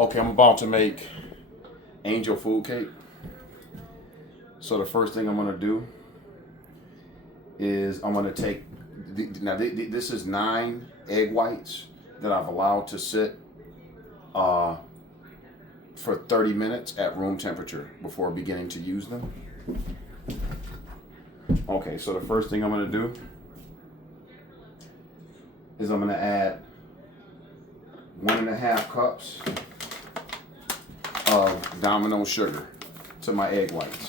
Okay, I'm about to make angel food cake. So the first thing I'm gonna do is I'm gonna take this is 9 egg whites that I've allowed to sit for 30 minutes at room temperature before beginning to use them. Okay, so the first thing I'm gonna do is I'm gonna add 1.5 cups of Domino sugar to my egg whites.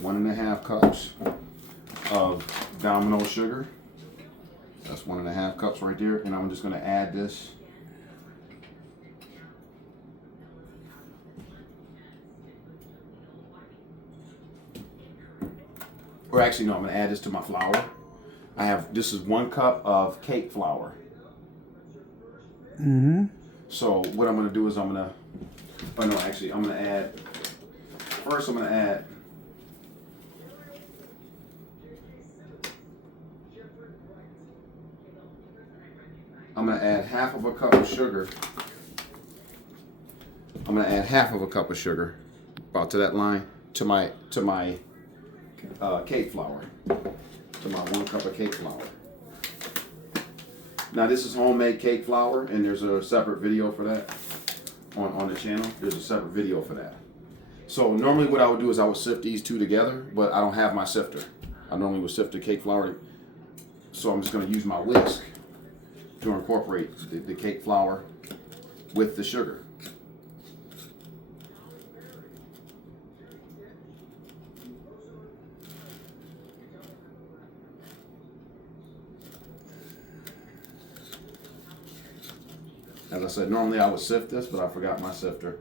One and a half cups of Domino sugar. That's 1.5 cups right there. And I'm just going to add this. Or actually, no, I'm going to add this to my flour. This is 1 cup of cake flour. Mm-hmm. So what I'm going to do is I'm going to add, first I'm going to add half of a cup of sugar. I'm going to add half of a cup of sugar, about to that line, to my cake flour, to my 1 cup of cake flour. Now this is homemade cake flour, and there's a separate video for that on the channel. There's a separate video for that. So normally what I would do is I would sift these two together, but I don't have my sifter. I normally would sift the cake flour, so I'm just going to use my whisk to incorporate the cake flour with the sugar. As I said, normally I would sift this, but I forgot my sifter.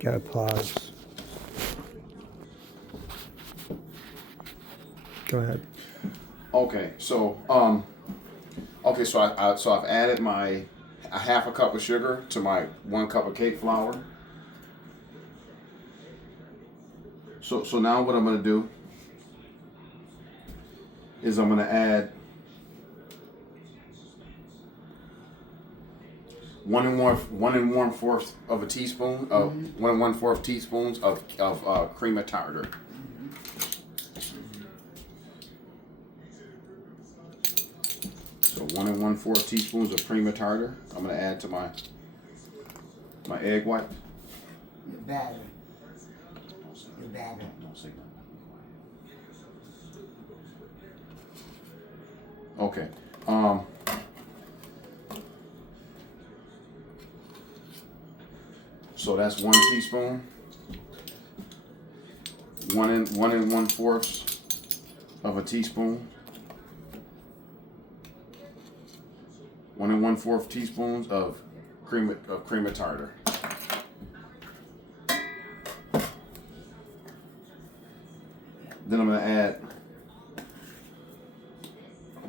Gotta pause. Go ahead. Okay, so I've added a half a cup of sugar to my 1 cup of cake flour. So now what I'm going to do is I'm going to add 1 1/4 of a teaspoon of 1 1/4 teaspoons of cream of tartar. So 1 1/4 teaspoons of cream of tartar. I'm going to add to my egg white. The batter. The batter. Don't say nothing. Okay. So that's 1 teaspoon. 1 1/4 of a teaspoon. 1 1/4 teaspoons of cream of tartar. Then I'm going to add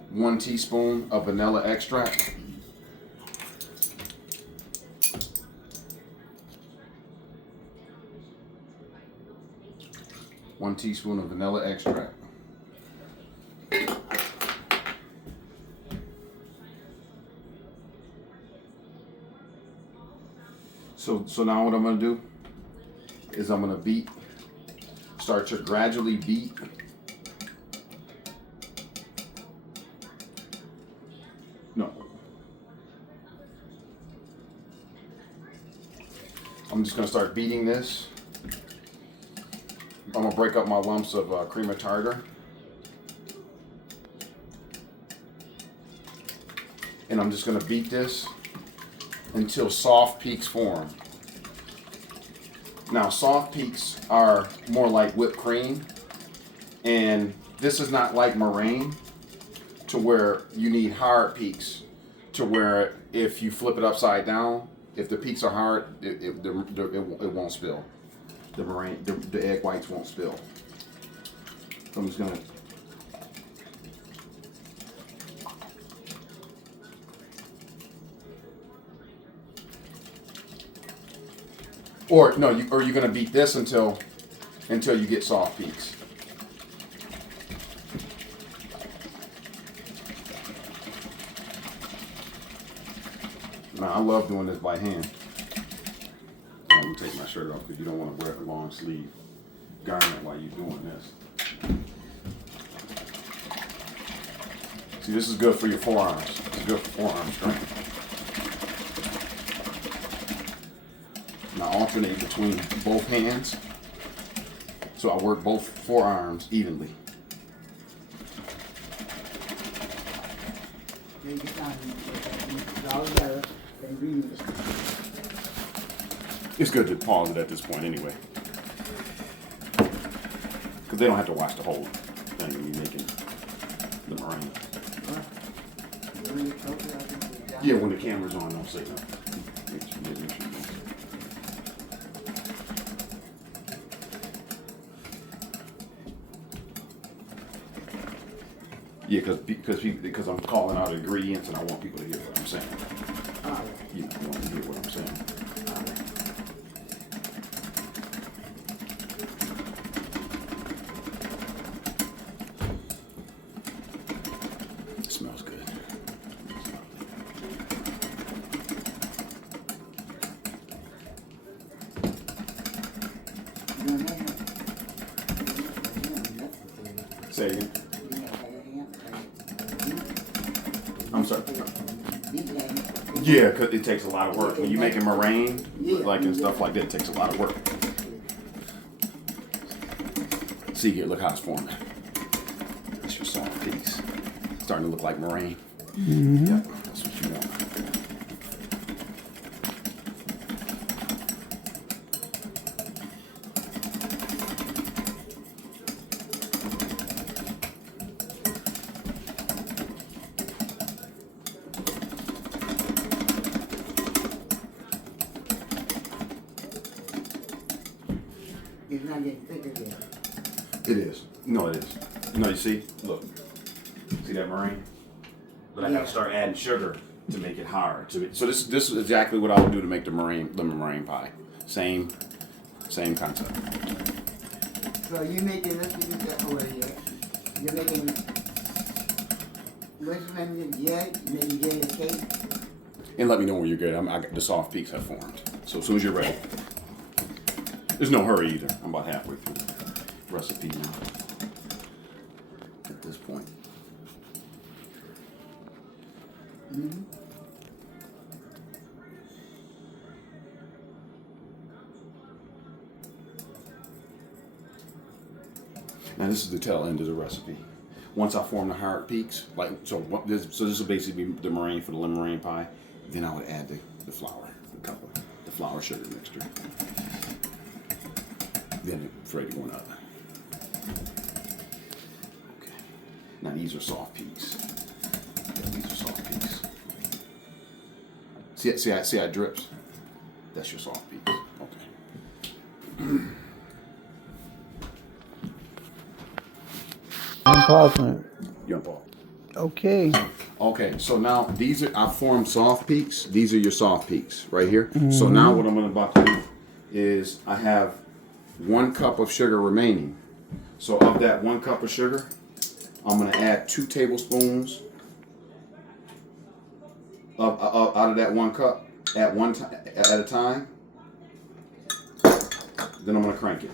1 teaspoon of vanilla extract. One teaspoon of vanilla extract. So now what I'm going to do is I'm going to start to gradually beat I'm just going to start beating this. I'm going to break up my lumps of cream of tartar. And I'm just going to beat this until soft peaks form. Now, soft peaks are more like whipped cream, and this is not like meringue to where you need hard peaks, to where if you flip it upside down, if the peaks are hard, it won't spill. the egg whites won't spill. So I'm just gonna. Or no, you're gonna beat this until you get soft peaks. Now I love doing this by hand. I'm gonna take my shirt off because you don't want to wear a long sleeve garment while you're doing this. See, this is good for your forearms. It's good for forearm strength. Now alternate between both hands, so I work both forearms evenly. Then you find it's all together, then read it. It's good to pause it at this point anyway, because they don't have to watch the whole thing when you're making the meringue. When you talk about it, Yeah, when the camera's on, don't say nothing. Make sure you don't. Yeah, because I'm calling out ingredients and I want people to hear what I'm saying. all right, You want to hear what I'm saying. all right. It smells good. You don't have no- Say it again. you don't have your hand, I'm sorry. beat that. Yeah, because it takes a lot of work. When you make a meringue, Yeah. like and stuff like that, it takes a lot of work. See here, look how it's forming. That's your soft piece. Starting to look like meringue. Yep, that's what you want. It's not getting thicker yet. It is. No, it is. No, you see? Look. See that meringue? But I gotta Yeah. start adding sugar to make it hard. So this is exactly what I would do to make the lemon meringue pie. Same concept. So you making this over here. You're making what's the name of it? Yeah, maybe you get a cake. And let me know when you're good. I got the soft peaks have formed. So as soon as you're ready. There's no hurry either. I'm about halfway through the recipe now. At this point. Mm-hmm. Now this is the tail end of the recipe. Once I form the hard peaks, so this will basically be the meringue for the lemon meringue pie. Then I would add the flour, the flour sugar mixture. Then it's ready to go in the oven. Okay. Now these are soft peaks. Yeah, these are soft peaks. See how it drips? That's your soft peaks. Okay. I'm pausing it. Young Paul. Okay. Okay, so now I formed soft peaks. These are your soft peaks right here. So now what I'm about to do is I have 1 cup of sugar remaining. So of that 1 cup of sugar, I'm gonna add 2 tablespoons out of that 1 cup at a time. Then I'm gonna crank it.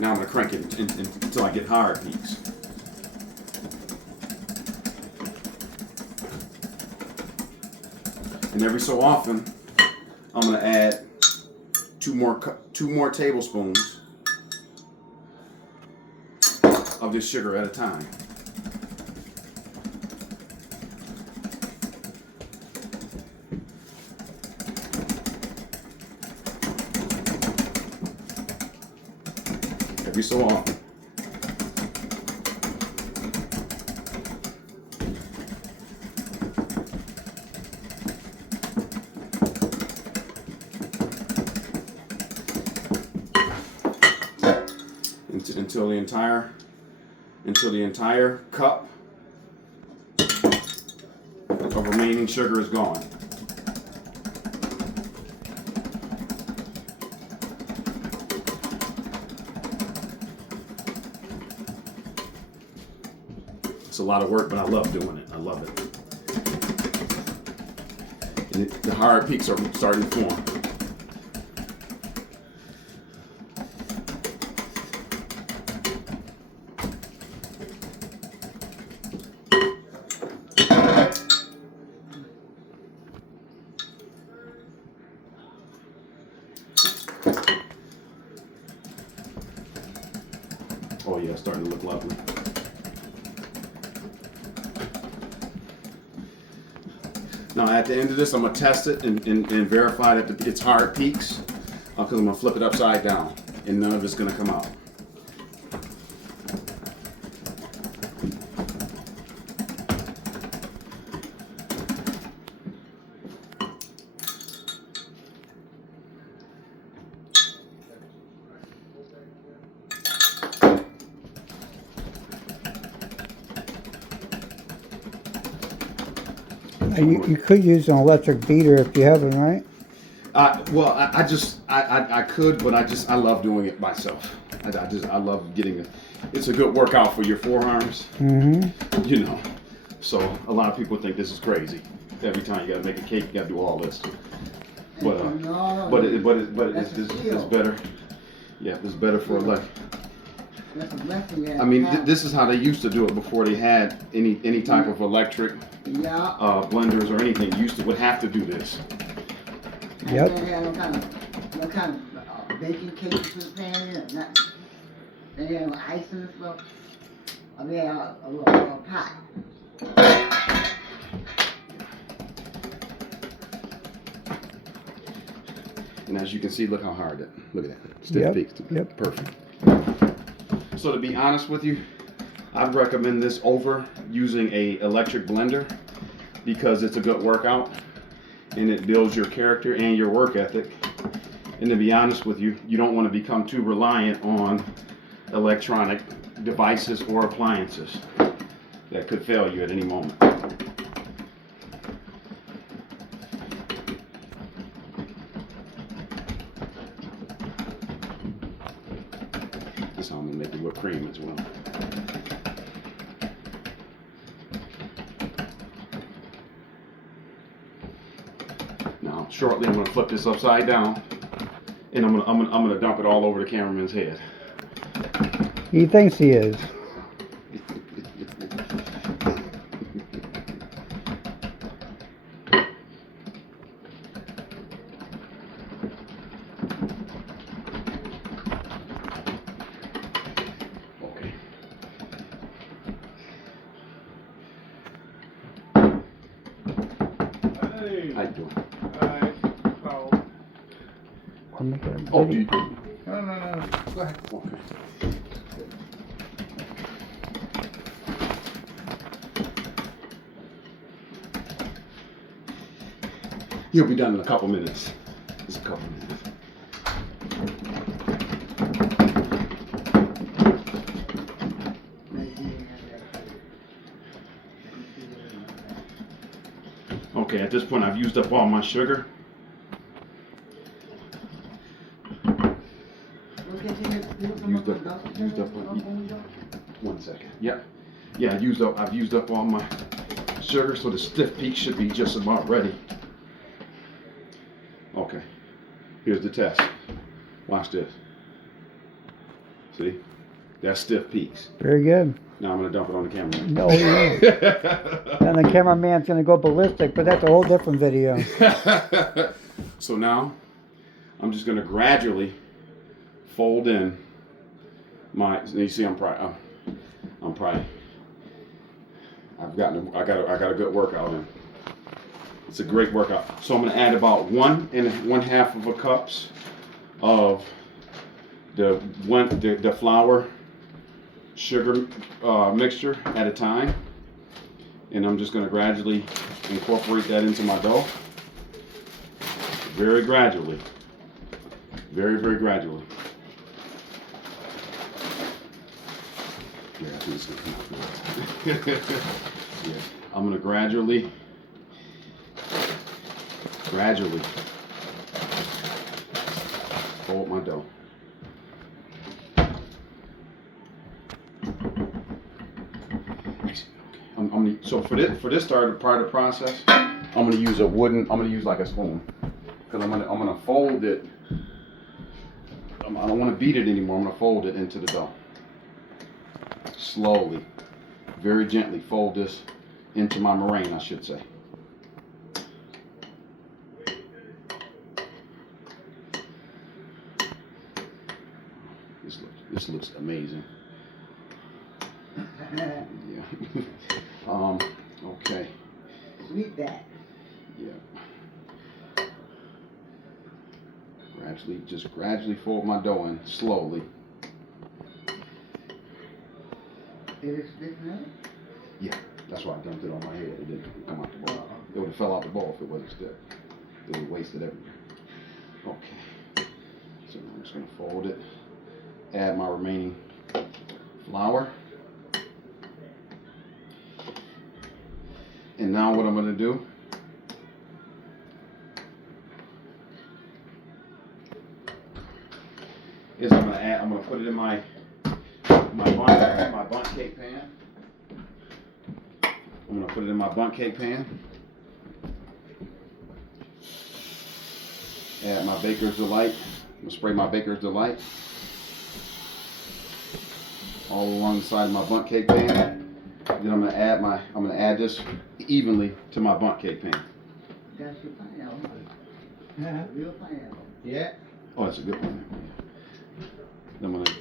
Now I'm gonna crank it until I get hard peaks. And every so often, I'm gonna add 2 more tablespoons of this sugar at a time. Every so often. until the entire cup of remaining sugar is gone. It's a lot of work, but I love doing it. I love it. And the hard peaks are starting to form. Oh yeah, it's starting to look lovely. Now at the end of this, I'm gonna test it and verify that it's hard peaks, because I'm gonna flip it upside down and none of it's gonna come out. You could use an electric beater if you have one, right? Well, I could, but I love doing it myself. I love getting it. It's a good workout for your forearms. Mm-hmm. You know, so a lot of people think this is crazy. Every time you gotta make a cake, you gotta do all this. But it's better. Yeah, it's better for a life. I mean, this is how they used to do it before they had any type of electric blenders or anything. You would have to do this. Yep. They had no kind of baking cakes with pan in it. They had ice in the stuff. I mean, a little pot. And as you can see, look how hard that. Look at that. Stiff Yep. peaks. Yep. Perfect. So to be honest with you, I'd recommend this over using a electric blender because it's a good workout and it builds your character and your work ethic. And to be honest with you, you don't want to become too reliant on electronic devices or appliances that could fail you at any moment. This is how I'm going to make the whipped cream as well. Now, shortly I'm going to flip this upside down, and I'm going to dump it all over the cameraman's head. He thinks he is. Okay. Hey. How you doing? Hi. So, I'll make it a Oh, video. no. Go ahead. Okay. He'll be done in a couple minutes. Just a couple minutes. Okay, at this point I've used up all my sugar. Used up one second. Yep. Yeah, I've used up all my sugar, so the stiff peak should be just about ready. Okay. Here's the test. Watch this. See? That's stiff peaks. Very good. Now I'm gonna dump it on the camera. No, he won't. Then the cameraman's gonna go ballistic, but that's a whole different video. So now I'm just gonna gradually fold in my. You see, I got a good workout in. It's a great workout. So I'm gonna add about 1 1/2 cups of the flour sugar mixture at a time, and I'm just gonna gradually incorporate that into my dough. Very gradually. Very, very gradually. Yeah, I think it's gonna come out good. Yeah, I'm gonna gradually fold my dough. So for this part of the process, I'm gonna use like a spoon, because I'm gonna fold it. I don't want to beat it anymore. I'm gonna fold it into the dough. Slowly, very gently fold this into my meringue, I should say. This looks amazing. Yeah. Okay. Sweet that. Yeah. Gradually fold my dough in slowly. Is it sticking out? Yeah, that's why I dumped it on my head. It didn't come out the bowl. It would have fell out the bowl if it wasn't stiff. It would have wasted everything. Okay. So I'm just gonna fold it. Add my remaining flour. And now what I'm gonna do is I'm gonna put it in my bundt cake pan. I'm gonna put it in my bundt cake pan. Add my Baker's Delight. I'm gonna spray my Baker's Delight all along the side of my bundt cake pan. Then I'm gonna add this evenly to my bundt cake pan. That's your pineapple. Yeah. Real pineapple. Yeah. Oh, that's a good one. Then I'm gonna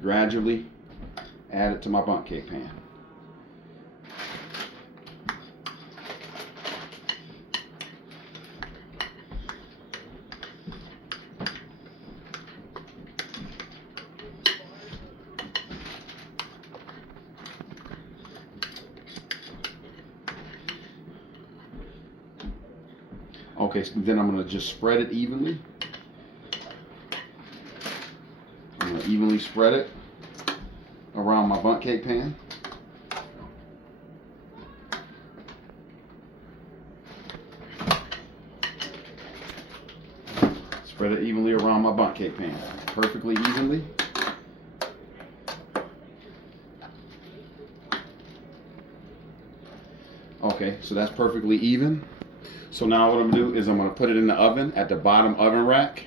gradually add it to my bundt cake pan. Okay, so then I'm gonna just spread it evenly. I'm gonna evenly spread it around my bundt cake pan. Spread it evenly around my bundt cake pan. Perfectly evenly. Okay, so that's perfectly even. So now what I'm gonna do is I'm gonna put it in the oven at the bottom oven rack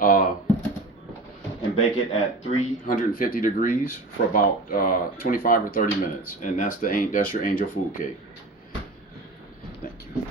and bake it at 350 degrees for about 25 or 30 minutes. And that's your angel food cake. Thank you.